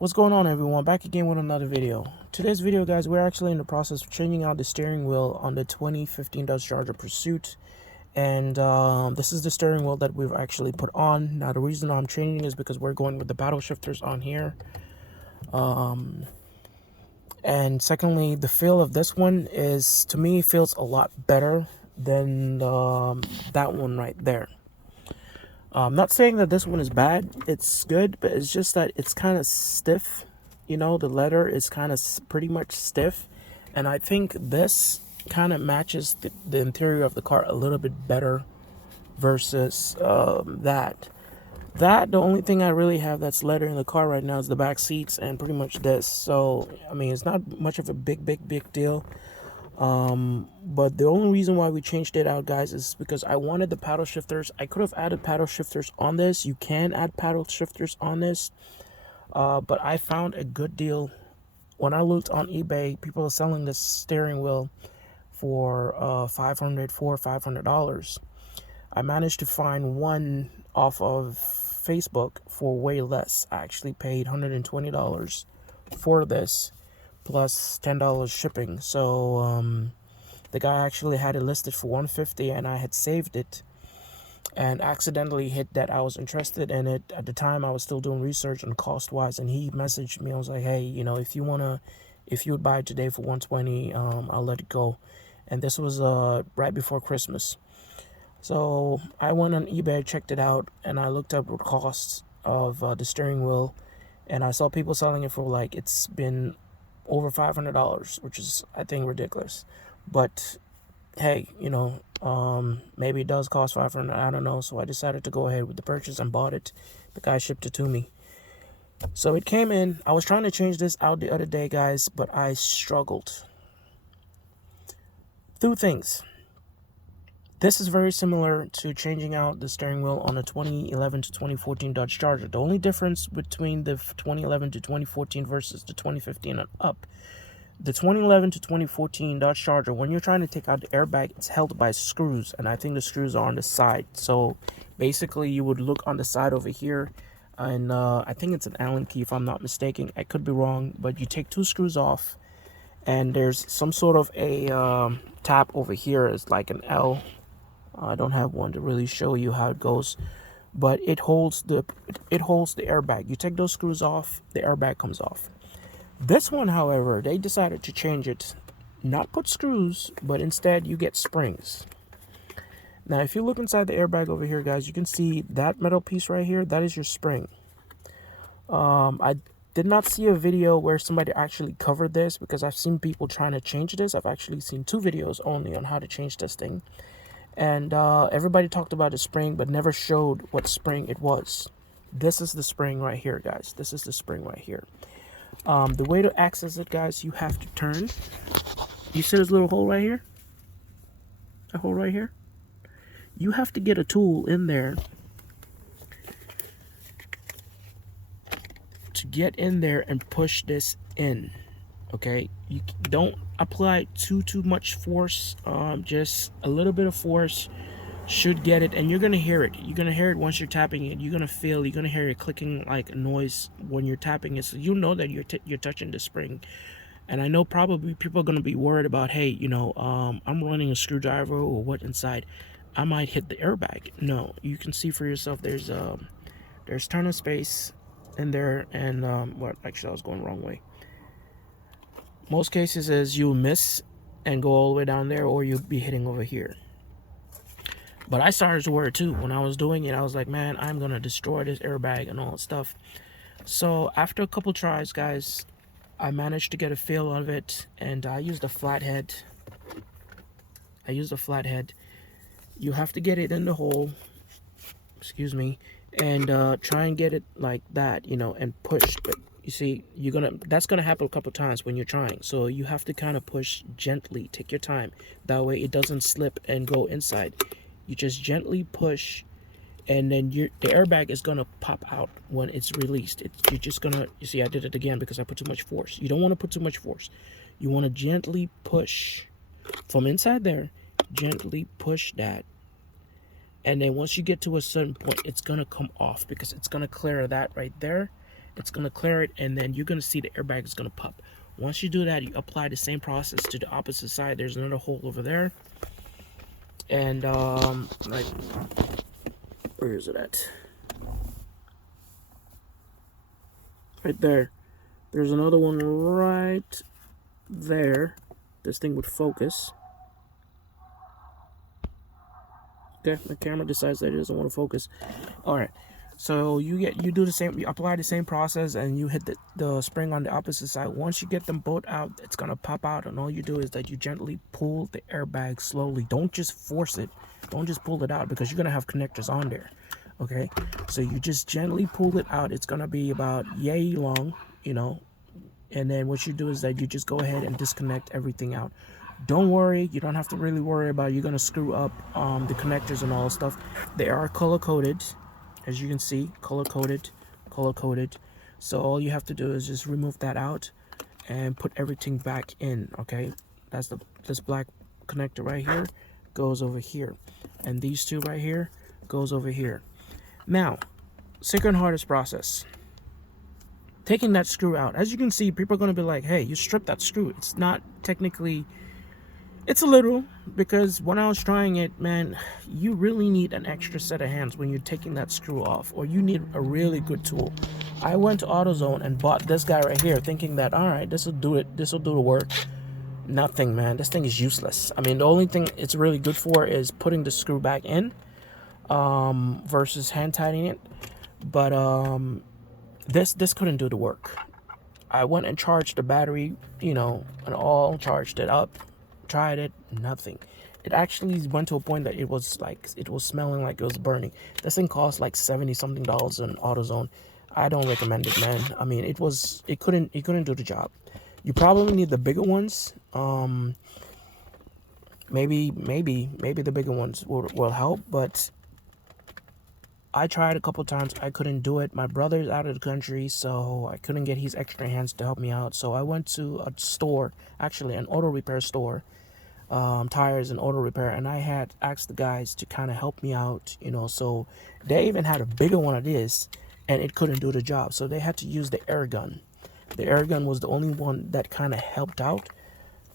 What's going on, everyone? Back again with another video. Today's video, guys, we're actually in the process of changing out the steering wheel on the 2015 Dodge Charger Pursuit. And this is the steering wheel that we've actually put on. Now, the reason I'm changing is because we're going with the paddle shifters on here. And secondly, the feel of this one is, to me, feels a lot better than that one right there. I'm not saying that this one is bad. It's good, but it's just that it's kind of stiff. You know, the leather is kind of pretty much stiff. And I think this kind of matches the interior of the car a little bit better versus that. The only thing I really have that's leather in the car right now is the back seats and pretty much this. So, I mean, it's not much of a big deal. But the only reason why we changed it out, guys, is because I wanted the paddle shifters. I could have added paddle shifters on this. You can add paddle shifters on this. But I found a good deal. When I looked on eBay, people are selling this steering wheel for $500. I managed to find one off of Facebook for way less. I actually paid $120 for this, plus $10 shipping. So the guy actually had it listed for $150, and I had saved it and accidentally hit that I was interested in it. At the time, I was still doing research on cost wise, and he messaged me. I was like, hey, you know, if you would buy it today for $120, I'll let it go. And this was right before Christmas. So I went on eBay, checked it out, and I looked up the costs of the steering wheel, and I saw people selling it for, like, it's been over $500, which is, I think, ridiculous. But hey, you know, maybe it does cost $500, I don't know. So I decided to go ahead with the purchase and bought it. The guy shipped it to me. So it came in. I was trying to change this out the other day, guys, but I struggled. Two things. This is very similar to changing out the steering wheel on a 2011 to 2014 Dodge Charger. The only difference between the 2011 to 2014 versus the 2015 and up, the 2011 to 2014 Dodge Charger, when you're trying to take out the airbag, it's held by screws, and I think the screws are on the side. So basically, you would look on the side over here, and I think it's an Allen key if I'm not mistaken. I could be wrong, but you take two screws off, and there's some sort of a tab over here. It's like an L. I don't have one to really show you how it goes, but it holds the airbag. You take those screws off, the airbag comes off. This one, however, they decided to change it, not put screws, but instead you get springs. Now, if you look inside the airbag over here, guys, you can see that metal piece right here. That is your spring. I did not see a video where somebody actually covered this, because I've seen people trying to change this. I've actually seen 2 videos only on how to change this thing. And everybody talked about the spring, but never showed what spring it was. This is the spring right here, guys. This is the spring right here. The way to access it, guys, you have to turn. You see this little hole right here? That hole right here? You have to get a tool in there to get in there and push this in. Okay, you don't apply too much force. Just a little bit of force should get it, and you're gonna hear it. You're gonna hear it once you're tapping it. You're gonna hear it clicking like a noise when you're tapping it, so you know that you're touching the spring. And I know probably people are gonna be worried about, hey, you know, I'm running a screwdriver or what inside, I might hit the airbag. No, you can see for yourself. There's ton of space in there, and what? Actually, I was going the wrong way. Most cases is you'll miss and go all the way down there, or you'll be hitting over here. But I started to worry too. When I was doing it, I was like, man, I'm going to destroy this airbag and all that stuff. So after a couple tries, guys, I managed to get a feel of it, and I used a flathead. You have to get it in the hole, excuse me, and try and get it like that, you know, and push. But you see, that's gonna happen a couple times when you're trying. So you have to kind of push gently. Take your time. That way it doesn't slip and go inside. You just gently push, and then the airbag is gonna pop out when it's released. You're just gonna, you see, I did it again because I put too much force. You don't want to put too much force. You want to gently push from inside there. Gently push that, and then once you get to a certain point, it's gonna come off, because it's gonna clear that right there, It's going to clear it, and then you're going to see the airbag is going to pop. Once you do that, you apply the same process to the opposite side. There's another hole over there. And, like, where is it at? Right there. There's another one right there. This thing would focus. Okay, the camera decides that it doesn't want to focus. All right, so you do the same. You apply the same process, and you hit the spring on the opposite side. Once you get them both out, it's gonna pop out, and all you do is that you gently pull the airbag slowly. Don't just force it. Don't just pull it out, because you're gonna have connectors on there. Okay, so you just gently pull it out. It's gonna be about yay long, you know. And then what you do is that you just go ahead and disconnect everything out. Don't worry, you don't have to really worry about you're gonna screw up the connectors and all that stuff. They are color coded, as you can see, color coded. So all you have to do is just remove that out and put everything back in. Okay, that's this black connector right here goes over here, and these two right here goes over here. Now, second hardest process, taking that screw out. As you can see, people are going to be like, hey, you stripped that screw. It's not technically, it's a little, because when I was trying it, man, you really need an extra set of hands when you're taking that screw off, or you need a really good tool. I went to AutoZone and bought this guy right here, thinking that, all right, this will do it, this will do the work. Nothing, man. This thing is useless. I mean, the only thing it's really good for is putting the screw back in, versus hand tightening it. But this couldn't do the work. I went and charged the battery, you know, and all charged it up, tried it, nothing. It actually went to a point that it was smelling like it was burning. This thing cost like $70 something in AutoZone. I don't recommend it, man. I mean, it couldn't do the job. You probably need the bigger ones. Maybe the bigger ones will help, but I tried a couple times. I couldn't do it. My brother's out of the country, so I couldn't get his extra hands to help me out. So I went to a store, actually an auto repair store, tires and auto repair, and I had asked the guys to kind of help me out, you know. So they even had a bigger one of this, and it couldn't do the job. So they had to use the air gun. The air gun was the only one that kind of helped out.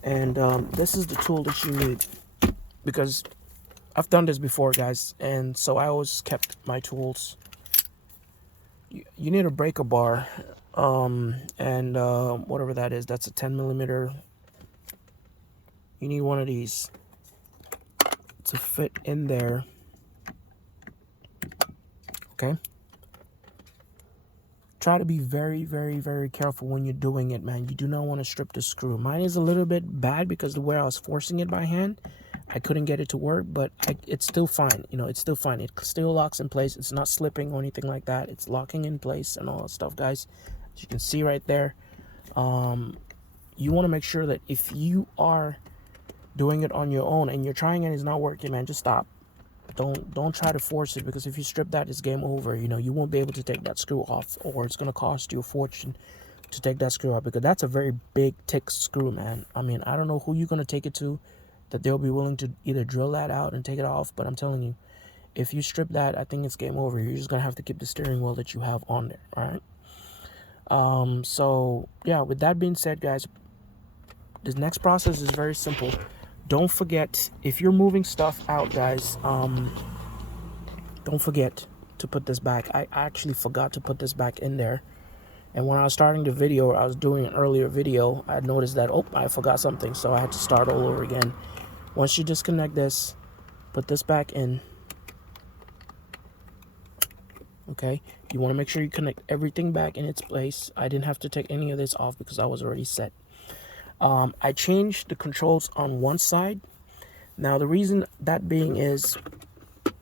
And this is the tool that you need, because I've done this before, guys, and so I always kept my tools. You need a breaker bar, and whatever that is, that's a 10 millimeter. You need one of these to fit in there. Okay. Try to be very, very, very careful when you're doing it, man. You do not want to strip the screw. Mine is a little bit bad because the way I was forcing it by hand, I couldn't get it to work, but it's still fine. You know, it's still fine. It still locks in place. It's not slipping or anything like that. It's locking in place and all that stuff, guys. As you can see right there. You want to make sure that if you are doing it on your own and you're trying and it's not working, man, just stop. Don't try to force it, because if you strip that, it's game over. You know, you won't be able to take that screw off, or it's going to cost you a fortune to take that screw off, because that's a very big, thick screw, man. I mean, I don't know who you're going to take it to that they'll be willing to either drill that out and take it off, but I'm telling you, if you strip that, I think it's game over. You're just going to have to keep the steering wheel that you have on there, all right? So, yeah, with that being said, guys, this next process is very simple. Don't forget, if you're moving stuff out, guys, don't forget to put this back. I actually forgot to put this back in there. And when I was starting the video, I was doing an earlier video, I noticed that, oh, I forgot something. So I had to start all over again. Once you disconnect this, put this back in. Okay, you want to make sure you connect everything back in its place. I didn't have to take any of this off because I was already set. I changed the controls on one side. Now the reason that being is,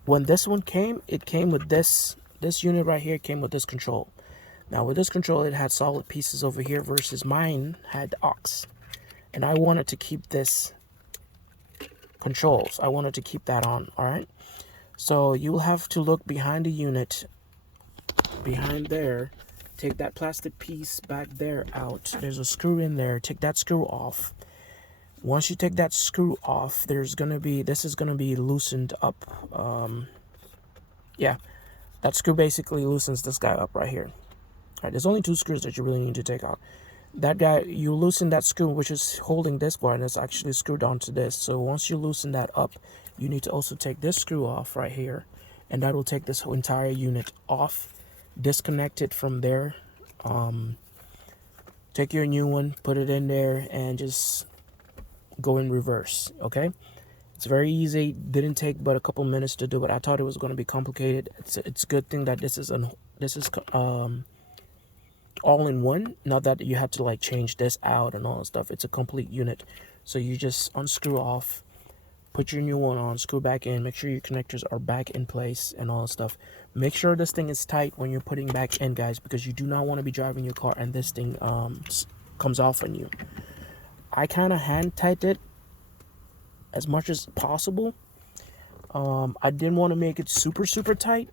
when this one came, it came with this unit right here came with this control. Now with this control, it had solid pieces over here, versus mine had the aux. And I wanted to keep this controls. I wanted to keep that on, all right? So you'll have to look behind the unit, behind there, take that plastic piece back there out. There's a screw in there. Take that screw off. Once you take that screw off, this is gonna be loosened up. Yeah, that screw basically loosens this guy up right here. Right, there's only 2 screws that you really need to take out. That guy, you loosen that screw which is holding this bar, and it's actually screwed onto this. So once you loosen that up, you need to also take this screw off right here, and that will take this whole entire unit off. Disconnect it from there. Take your new one, put it in there, and just go in reverse. Okay, it's very easy. Didn't take but a couple minutes to do it. I thought it was going to be complicated. It's a good thing that this is all in one. Not that you have to like change this out and all that stuff. It's a complete unit. So you just unscrew off, put your new one on, screw back in, make sure your connectors are back in place and all that stuff. Make sure this thing is tight when you're putting back in, guys, because you do not want to be driving your car and this thing comes off on you. I kind of hand tightened it as much as possible. I didn't want to make it super tight,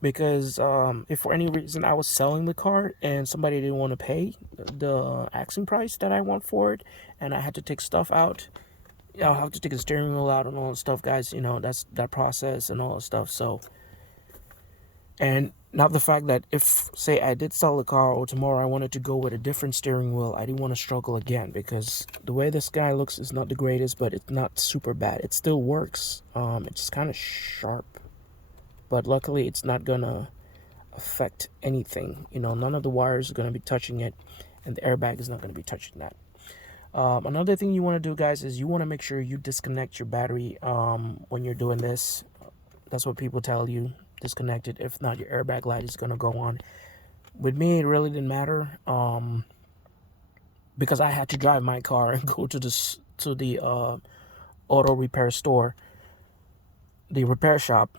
because if for any reason I was selling the car and somebody didn't want to pay the asking price that I want for it, and I had to take stuff out, I'll have to take the steering wheel out and all that stuff, guys. You know, that's that process and all that stuff. So, and not the fact that if, say, I did sell the car or tomorrow I wanted to go with a different steering wheel, I didn't want to struggle again, because the way this guy looks is not the greatest, but it's not super bad. It still works. It's kind of sharp, but luckily it's not gonna affect anything. You know, none of the wires are gonna be touching it, and the airbag is not gonna be touching that. Another thing you want to do, guys, is you want to make sure you disconnect your battery when you're doing this. That's what people tell you, disconnect it. If not, your airbag light is gonna go on. With me, it really didn't matter, because I had to drive my car and go to the auto repair store, the repair shop,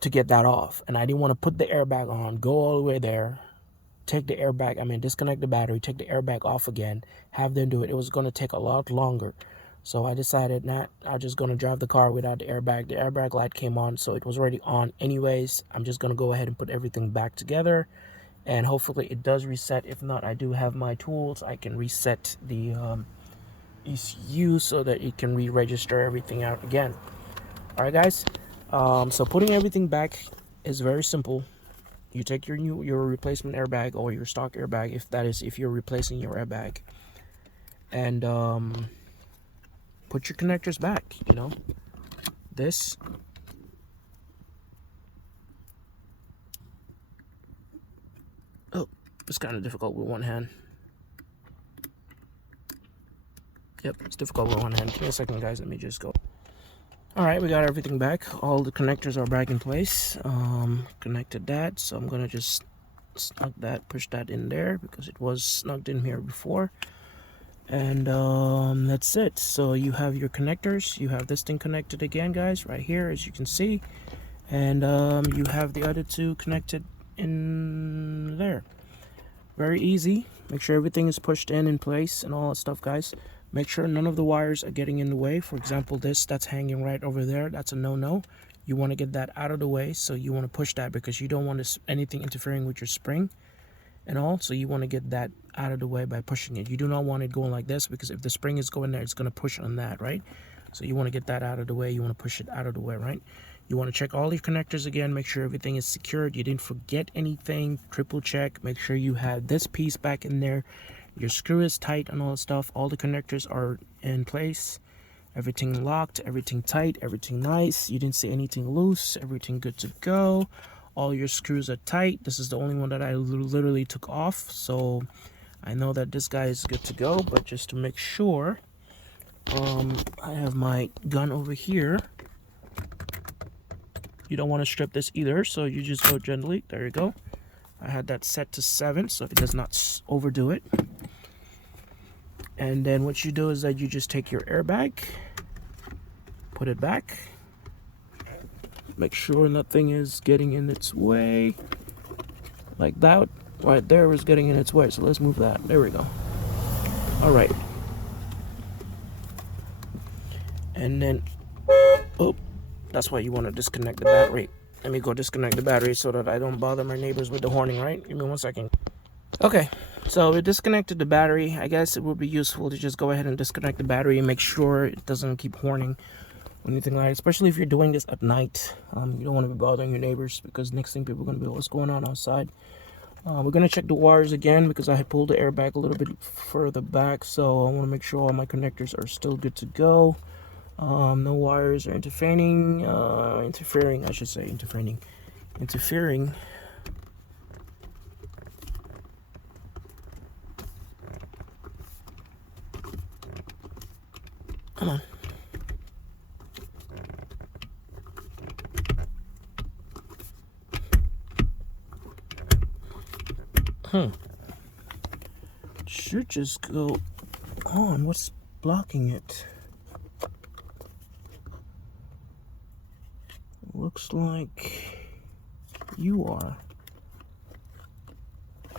to get that off. And I didn't want to put the airbag on, go all the way there, take the airbag, disconnect the battery, take the airbag off again, have them do it. It was going to take a lot longer. So I decided I'm just going to drive the car without the airbag. The airbag light came on, so it was already on anyways. I'm just going to go ahead and put everything back together, and hopefully it does reset. If not, I do have my tools. I can reset the ECU so that it can re-register everything out again. All right, guys. So putting everything back is very simple. You take your replacement airbag or your stock airbag, if you're replacing your airbag, and put your connectors back. You know, this. Oh, it's kind of difficult with one hand. Yep, it's difficult with one hand. Give me a second, guys. Let me just go. All right, we got everything back. All the connectors are back in place. Connected that, so I'm gonna just snug that, push that in there because it was snugged in here before. And that's it. So you have your connectors. You have this thing connected again, guys, right here, as you can see. And you have the other two connected in there. Very easy. Make sure everything is pushed in place and all that stuff, guys. Make sure none of the wires are getting in the way. For example, that's hanging right over there. That's a no-no. You want to get that out of the way, so you want to push that because you don't want anything interfering with your spring and all. So you want to get that out of the way by pushing it. You do not want it going like this, because if the spring is going there, it's going to push on that, right? So you want to get that out of the way. You want to push it out of the way, right? You want to check all your connectors again. Make sure everything is secured. You didn't forget anything. Triple check. Make sure you have this piece back in there. Your screw is tight and all that stuff. All the connectors are in place. Everything locked, everything tight, everything nice. You didn't see anything loose. Everything good to go. All your screws are tight. This is the only one that I literally took off. So I know that this guy is good to go. But just to make sure, I have my gun over here. You don't want to strip this either, so you just go gently. There you go. I had that set to 7, so it does not overdo it. And then what you do is that you just take your airbag, put it back, make sure nothing is getting in its way, like that. Right there was getting in its way, so let's move that. There we go. All right. And then, oh, that's why you want to disconnect the battery. Let me go disconnect the battery so that I don't bother my neighbors with the horning, right? Give me 1 second. Okay, so we disconnected the battery. I guess it would be useful to just go ahead and disconnect the battery and make sure it doesn't keep horning or anything like that, especially if you're doing this at night. You don't want to be bothering your neighbors, because next thing people are going to be, what's going on outside? We're going to check the wires again because I had pulled the airbag a little bit further back, so I want to make sure all my connectors are still good to go. No wires are interfering, I should say, interfering. Come on. Should just go on. What's blocking it? Looks like you are.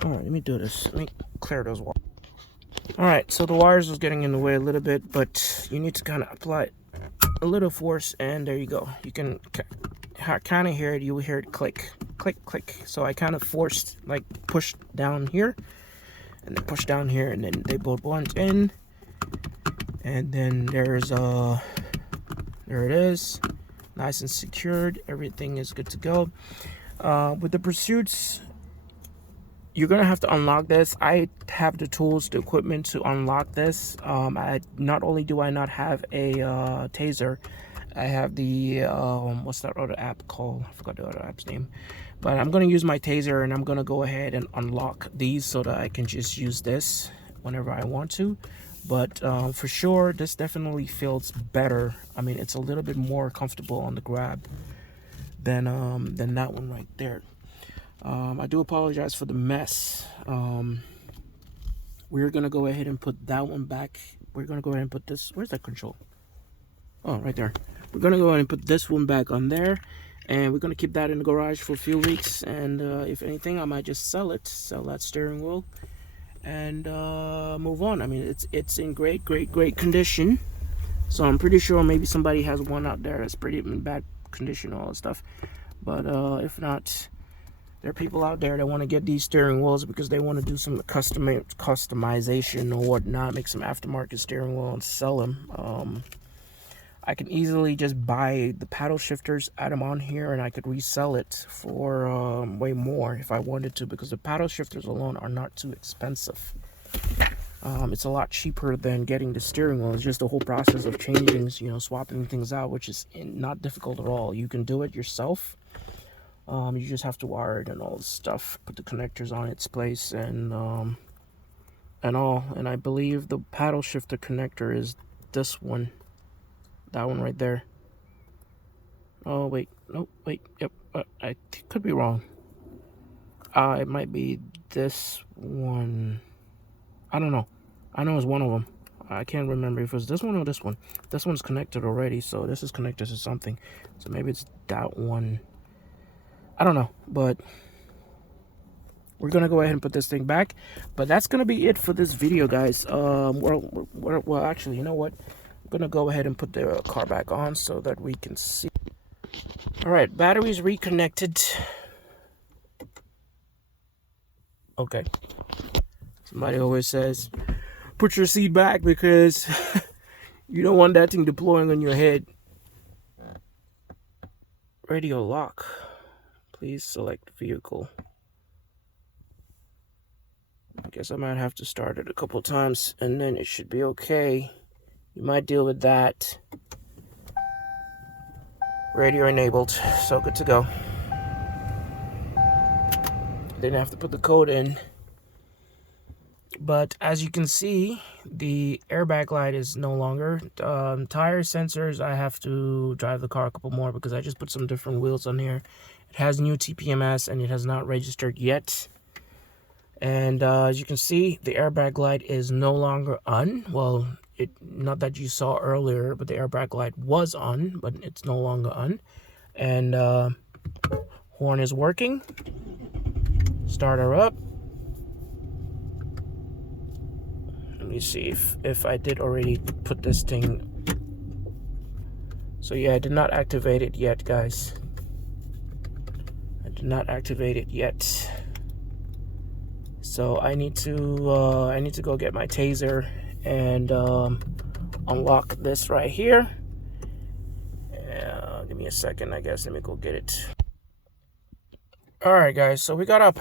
Alright, let me do this. Let me clear those wires. Alright, so the wires was getting in the way a little bit, but you need to kind of apply a little force, and there you go. You can kind of hear it. You will hear it click, click, click. So I kind of forced, like, push down here, and then push down here, and then they both went in. And then there it is, nice and secured. Everything is good to go. With the pursuits, you're gonna have to unlock this. I have the tools, the equipment to unlock this. Not only do I not have a taser, I have the what's that other app called? I forgot the other app's name. But I'm gonna use my taser, and I'm gonna go ahead and unlock these so that I can just use this whenever I want to. But for sure, this definitely feels better. I mean, it's a little bit more comfortable on the grab than that one right there. I do apologize for the mess. We're gonna go ahead and put that one back. We're gonna go ahead and put this. Where's that control? Oh, right there. We're gonna go ahead and put this one back on there, and we're gonna keep that in the garage for a few weeks. And if anything, I might just sell that steering wheel, and move on. I mean, it's in great condition. So I'm pretty sure maybe somebody has one out there that's pretty in bad condition, all that stuff. But if not, there are people out there that want to get these steering wheels because they want to do some customization or whatnot, make some aftermarket steering wheel and sell them. I can easily just buy the paddle shifters, add them on here, and I could resell it for way more if I wanted to, because the paddle shifters alone are not too expensive. It's a lot cheaper than getting the steering wheel. It's just the whole process of changing, swapping things out, which is not difficult at all. You can do it yourself. You just have to wire it and all this stuff, put the connectors on its place, and all. And I believe the paddle shifter connector is this one. That one right there. Oh, wait. Nope, wait. Yep. I could be wrong. It might be this one. I don't know. I know it's one of them. I can't remember if it was this one or this one. This one's connected already, so this is connected to something. So maybe it's that one. I don't know, but we're gonna go ahead and put this thing back. But that's gonna be it for this video, guys. Well, actually, you know what? I'm gonna go ahead and put the car back on so that we can see. All right, batteries reconnected. Okay. Somebody always says, put your seat back because you don't want that thing deploying on your head. Radio lock. Please select vehicle. I guess I might have to start it a couple times and then it should be okay. You might deal with that. Radio enabled, so good to go. Didn't have to put the code in. But as you can see, the airbag light is no longer. Tire sensors, I have to drive the car a couple more because I just put some different wheels on here. It has new TPMS and it has not registered yet. And as you can see, the airbag light is no longer on. Well, not that you saw earlier, but the airbag light was on, but it's no longer on. And horn is working. Start her up. Let me see if I did already put this thing. So yeah, I did not activate it yet, guys. I did not activate it yet. So I need to go get my taser and unlock this right here. Give me a second, I guess. Let me go get it. Alright guys, so we got our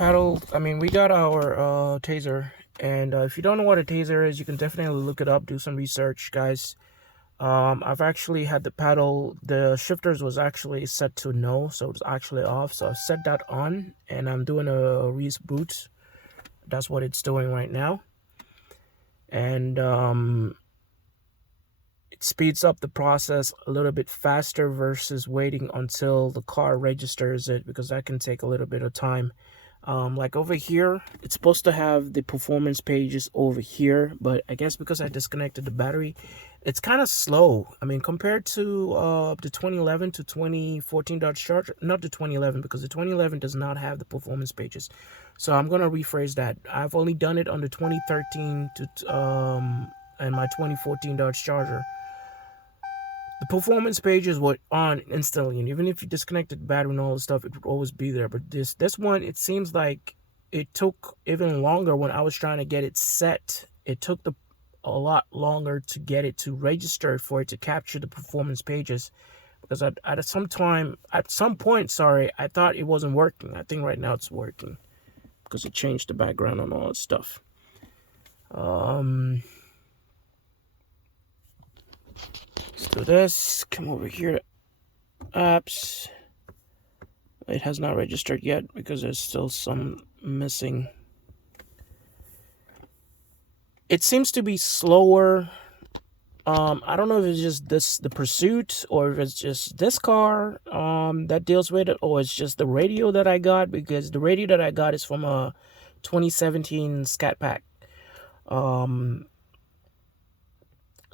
we got our taser, and if you don't know what a taser is, you can definitely look it up, do some research, guys. I've actually had the shifters was actually set to no, so it's actually off, so I've set that on, and I'm doing a reboot. That's what it's doing right now. And it speeds up the process a little bit faster versus waiting until the car registers it, because that can take a little bit of time. Like over here, it's supposed to have the performance pages over here, but I guess because I disconnected the battery, it's kind of slow. I mean, compared to the 2011 to 2014 Dodge Charger, not the 2011, because the 2011 does not have the performance pages. So I'm gonna rephrase that. I've only done it on the 2013 to and my 2014 Dodge Charger. The performance pages were on instantly, and even if you disconnected the battery and all the stuff, it would always be there. But this one, it seems like it took even longer when I was trying to get it set. It took a lot longer to get it to register for it to capture the performance pages, because at some point, I thought it wasn't working. I think right now it's working because it changed the background and all that stuff. Let's do this. Come over here to apps. It has not registered yet because there's still some missing. It seems to be slower. I don't know if it's just the Pursuit, or if it's just this car that deals with it, or it's just the radio that I got, because the radio that I got is from a 2017 Scat Pack.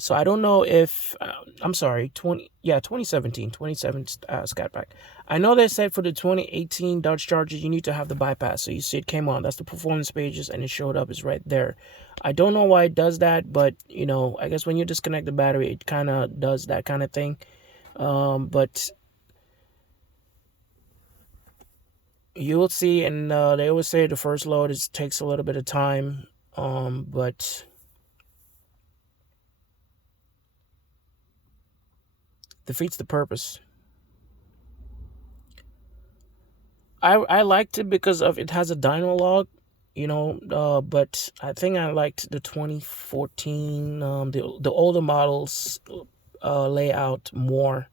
So I don't know if, I'm sorry, 2017 Scat Pack. I know they said for the 2018 Dodge Charger, you need to have the bypass. So you see it came on. That's the performance pages, and it showed up. It's right there. I don't know why it does that, but, you know, I guess when you disconnect the battery, it kind of does that kind of thing. But you will see, and they always say the first load takes a little bit of time, but defeats the purpose. I liked it because of it has a dyno log, you know, but I think I liked the 2014, the older models layout more.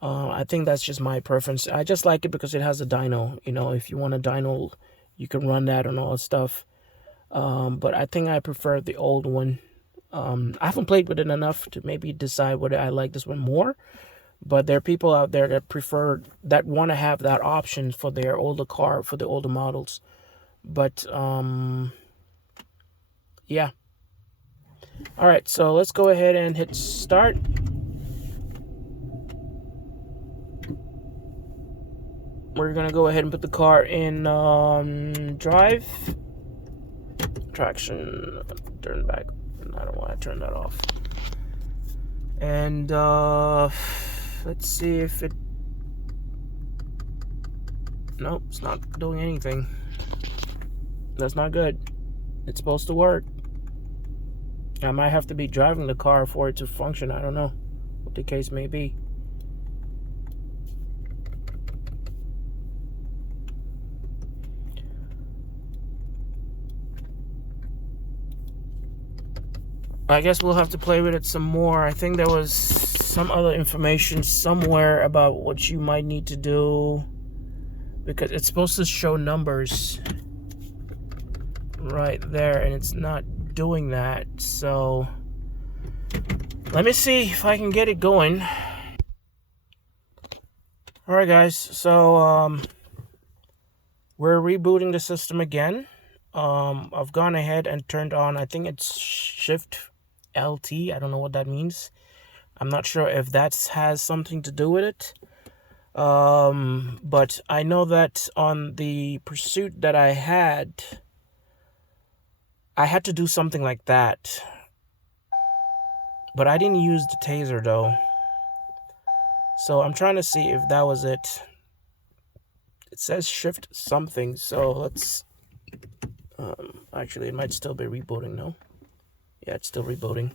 I think that's just my preference. I just like it because it has a dyno. You know, if you want a dyno, you can run that and all that stuff. But I think I prefer the old one. I haven't played with it enough to maybe decide whether I like this one more. But there are people out there that want to have that option for their older car, for the older models. But yeah. All right, so let's go ahead and hit start. We're gonna go ahead and put the car in drive, traction, turn back. I don't want to turn that off. And let's see if it. Nope, it's not doing anything. That's not good. It's supposed to work. I might have to be driving the car for it to function. I don't know what the case may be. I guess we'll have to play with it some more. I think there was some other information somewhere about what you might need to do, because it's supposed to show numbers right there, and it's not doing that. So let me see if I can get it going. All right, guys. So we're rebooting the system again. I've gone ahead and turned on, I think it's Shift LT. I don't know what that means. I'm not sure if that has something to do with it. But I know that on the Pursuit that I had to do something like that. But I didn't use the taser though. So I'm trying to see if that was it. It says Shift something, so let's actually it might still be rebooting, no? Yeah, it's still rebooting.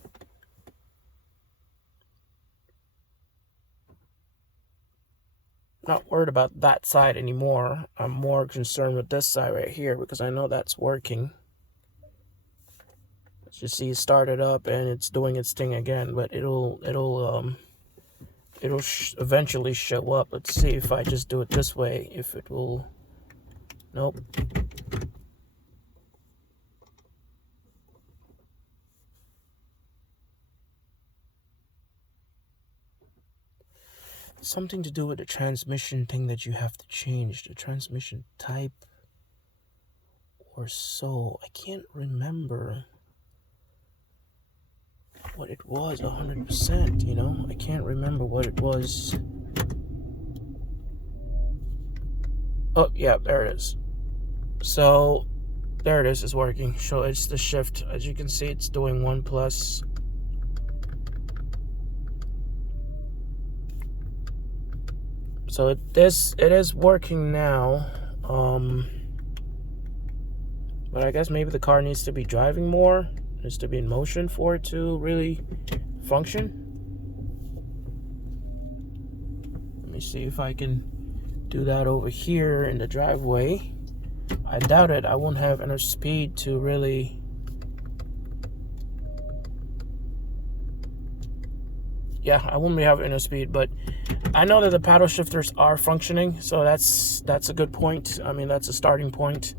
not worried about that side anymore. I'm more concerned with this side right here because I know that's working. As you see, it started up and it's doing its thing again, but it'll eventually show up. Let's see if I just do it this way, if it will. Nope. Something to do with the transmission thing that you have to change, the transmission type or so. I can't remember what it was 100%, you know? I can't remember what it was. Oh, yeah, there it is. So, there it is, it's working. So it's the shift. As you can see, it's doing 1+. So it is working now. But I guess maybe the car needs to be driving more. It needs to be in motion for it to really function. Let me see if I can do that over here in the driveway. I doubt it. I won't have enough speed to really... Yeah, I won't be having enough speed, but I know that the paddle shifters are functioning, so that's a good point. I mean, that's a starting point.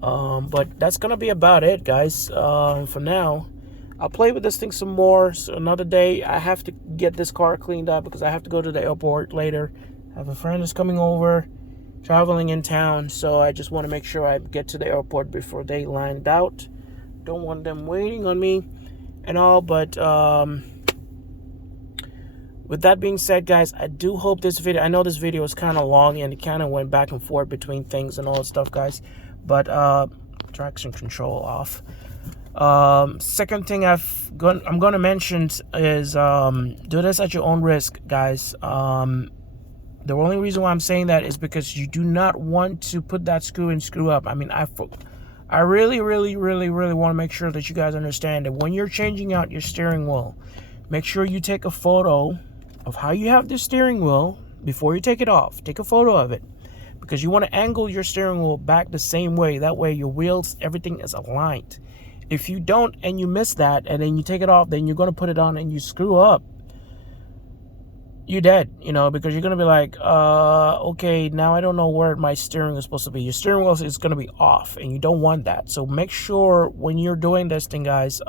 But that's gonna be about it, guys. For now, I'll play with this thing some more. So another day, I have to get this car cleaned up because I have to go to the airport later. I have a friend who's coming over, traveling in town, so I just want to make sure I get to the airport before they land out. Don't want them waiting on me and all, but with that being said, guys, I do hope this video, I know this video is kind of long and it kind of went back and forth between things and all that stuff, guys, but traction control off. Second thing I'm going to mention is do this at your own risk, guys. The only reason why I'm saying that is because you do not want to put that screw in, screw up. I mean, I really want to make sure that you guys understand that when you're changing out your steering wheel, make sure you take a photo of how you have the steering wheel before you take it off. Take a photo of it because you want to angle your steering wheel back the same way. That way your wheels, everything is aligned. If you don't and you miss that and then you take it off, then you're going to put it on and you screw up, you're dead, you know, because you're going to be like, okay, now I don't know where my steering is supposed to be. Your steering wheel is going to be off and you don't want that. So make sure when you're doing this thing, guys,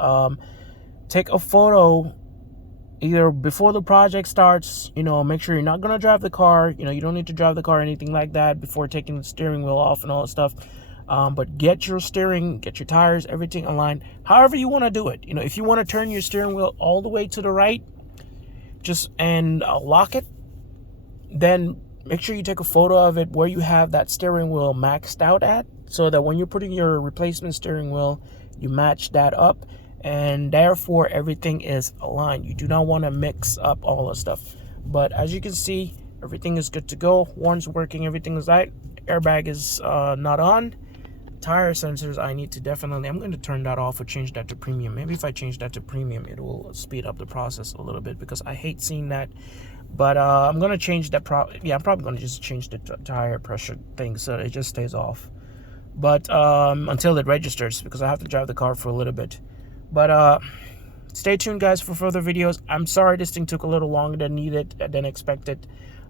take a photo either before the project starts, you know, make sure you're not going to drive the car. You know, you don't need to drive the car or anything like that before taking the steering wheel off and all that stuff. But get your steering, get your tires, everything aligned. However you want to do it. You know, if you want to turn your steering wheel all the way to the right, and lock it, then make sure you take a photo of it where you have that steering wheel maxed out at, so that when you're putting your replacement steering wheel, you match that up, and therefore everything is aligned. You do not want to mix up all the stuff. But as you can see, everything is good to go. Horn's working, everything is right. Airbag is not on. Tire sensors, I need to definitely, I'm going to turn that off or change that to premium. Maybe if I change that to premium, it will speed up the process a little bit because I hate seeing that. But I'm going to change that. I'm probably going to just change the tire pressure thing so it just stays off. But until it registers, because I have to drive the car for a little bit. But stay tuned, guys, for further videos. I'm sorry this thing took a little longer than expected.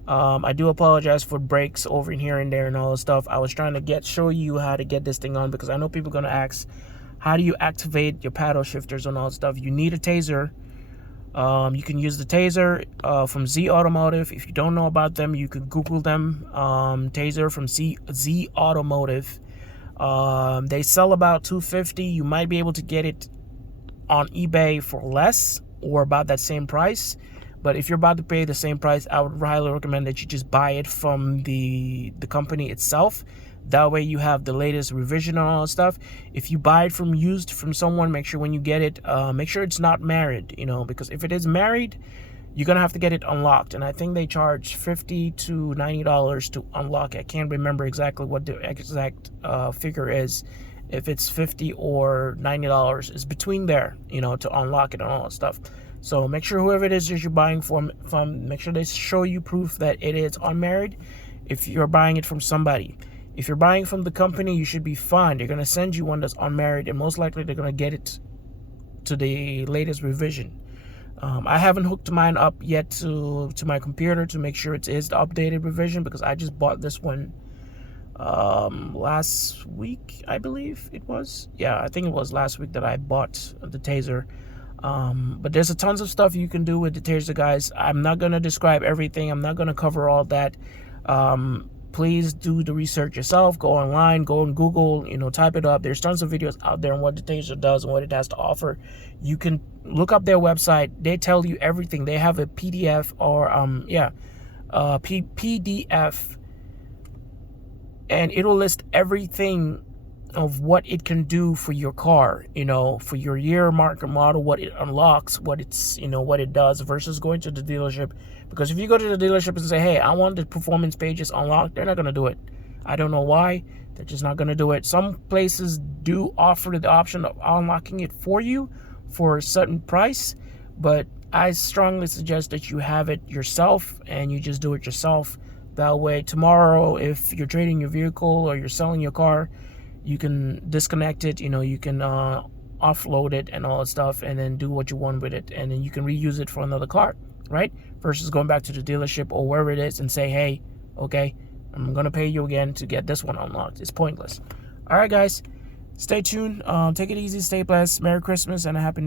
I do apologize for breaks over here and there and all this stuff. I was trying to show you how to get this thing on because I know people are going to ask, how do you activate your paddle shifters and all that stuff? You need a taser. You can use the taser from Z Automotive. If you don't know about them, you can Google them. Taser from Z Automotive. They sell about $250. You might be able to get it on eBay for less or about that same price. But if you're about to pay the same price, I would highly recommend that you just buy it from the company itself. That way you have the latest revision and all that stuff. If you buy it used from someone, make sure when you get it, make sure it's not married, you know, because if it is married, you're going to have to get it unlocked. And I think they charge $50 to $90 to unlock it. I can't remember exactly what the exact figure is. If it's $50 or $90, it's between there, you know, to unlock it and all that stuff. So make sure whoever it is that you're buying from, make sure they show you proof that it is unmarried. if you're buying it from somebody. If you're buying from the company, you should be fine. They're going to send you one that's unmarried, and most likely they're going to get it to the latest revision. I haven't hooked mine up yet to my computer to make sure it is the updated revision, because I just bought this one last week, I believe it was. Yeah, I think it was last week that I bought the taser. But there's a tons of stuff you can do with the taser, guys. I'm not going to describe everything. I'm not going to cover all that. Please do the research yourself. Go online, go on Google, type it up. There's tons of videos out there on what the taser does and what it has to offer. You can look up their website. They tell you everything. They have a PDF or PDF, and it'll list everything of what it can do for your car, for your year, mark, or model, what it unlocks, what it's, what it does, versus going to the dealership. Because if you go to the dealership and say, hey, I want the performance pages unlocked, they're not going to do it. I don't know why. They're just not going to do it. Some places do offer the option of unlocking it for you for a certain price, but I strongly suggest that you have it yourself and you just do it yourself. That way, tomorrow, if you're trading your vehicle or you're selling your car, you can disconnect it, you can offload it and all that stuff, and then do what you want with it, and then you can reuse it for another car, right? Versus going back to the dealership or wherever it is and say, hey, okay, I'm gonna pay you again to get this one unlocked. It's pointless. All right, guys, stay tuned. Take it easy, stay blessed. Merry Christmas and a Happy New Year.